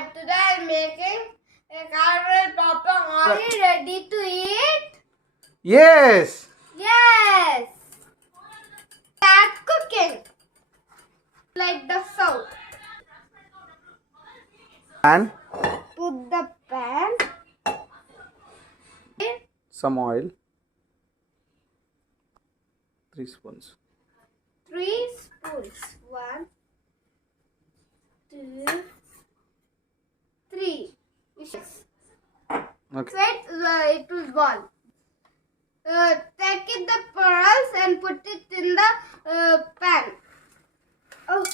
today I'm making a caramel popcorn. Are you ready to eat? Yes. Yes. Start cooking. Like the soap. And Put the pan. some oil. 3 spoons. 3 spoons. 1, 2, 3. Okay. Wait, it will boil. Take it the pearls and put it in the pan. Oh.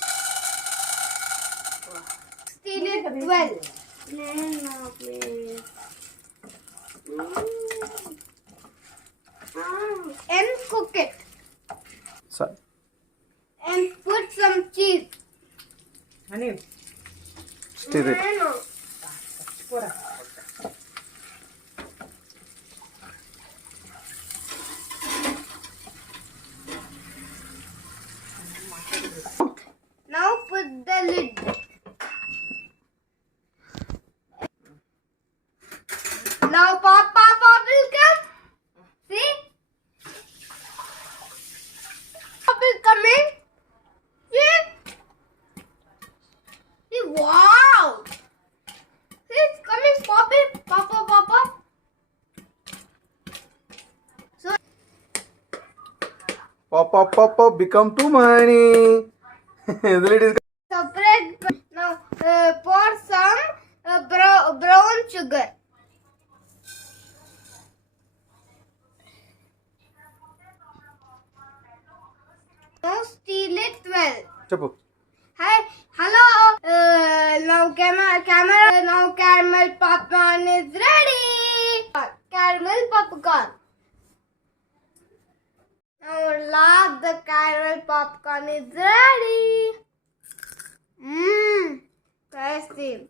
Steal it well. No, please. And cook it. Sorry. And put some cheese. Honey, Stir it. No. pora. Now put the lid. Now pop will come. See? Pop is coming. See? See? Wow. See, it's coming. Pop. So Pop, become too many. The lid is separate. Now pour some brown sugar. Now steal it well. Chapu. Hi, hello. Now camera. Now caramel popcorn is ready. Caramel popcorn. Now love the caramel popcorn is ready. Tasty.